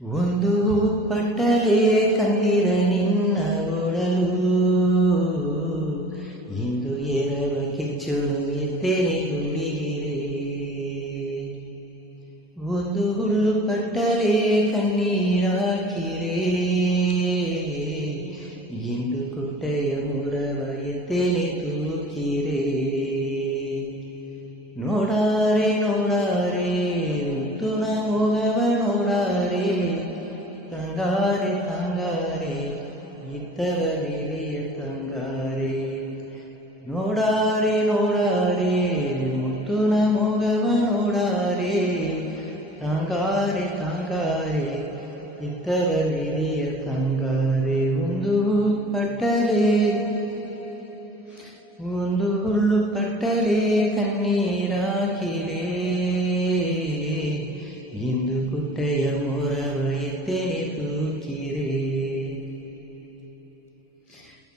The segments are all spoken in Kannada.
ಒಂದು ಪಟ್ಟಲೆ ಕಂದಿರ ನಿನ್ನ ಒಡಲು ಇಂದು ಎರವ ಕಿಚ್ಚುನು ಎತ್ತೇನೆ ಹುಡುಗಿರೆ ಒಂದು ಹುಲ್ಲು ಪಟ್ಟಲೆ ಕಣ್ಣೀರಾಕಿರೆ ಇಂದು ಕುಟ್ಟೆಯ ಮುರವ ಎತ್ತೇನೆ ತೂಕಿರೆ ನೋಡಾರೆ ನೋಡಾರೆ ಮುತ್ತುನ ಮೊಗವ ನೋಡಾರೆ ತಂಗಾರೆ ತಂಗಾರೆ ಇತ್ತವರಿಯ ತಂಗಾರೆ ನೋಡಾರೆ ನೋಡಾರೆ ಮುತ್ತುನ ಮೊಗವ ನೋಡಾರೆ ತಂಗಾರೆ ತಂಗಾರೆ ಇತ್ತವರಿಯ ತಂಗಾರೆ ಒಂದು ಹುಲ್ಲು ಪಟ್ಟಲೆ ಕಣ್ಣೀರಾಕಿರೆ ಇಂದು ಕುಟ್ಟೆಯ ಮೊರವ ಎತ್ತೇನೆ ತೂಕಿರೆ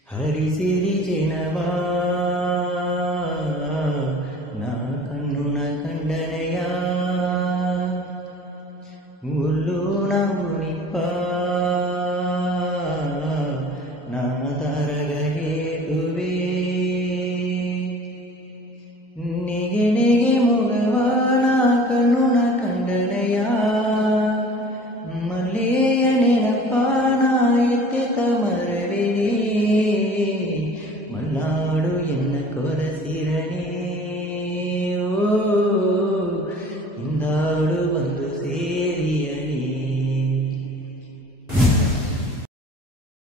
ಹರಿಸಿರಿ ಜನವಾ ನಾ ಕಣ್ಣುನ ಕಂಡನೆಯ ಹುಲ್ಲುನ ಮುನಿಪ್ಪ ನಾ ತರಗ ಹೇಳುವೆ ನೆಗೆ ನೆಗೆ ಮೊಗವಾನ ಕಣ್ಣುನ ಕಂಡನೆಯ ಮಲ್ಲೆಯ ನೆನಪಾನ ಎತ್ತೆತ ಮರವಿದೆ ಮಲ್ನಾಡು ಎನ್ನ ಕೊರಸಿರನೇ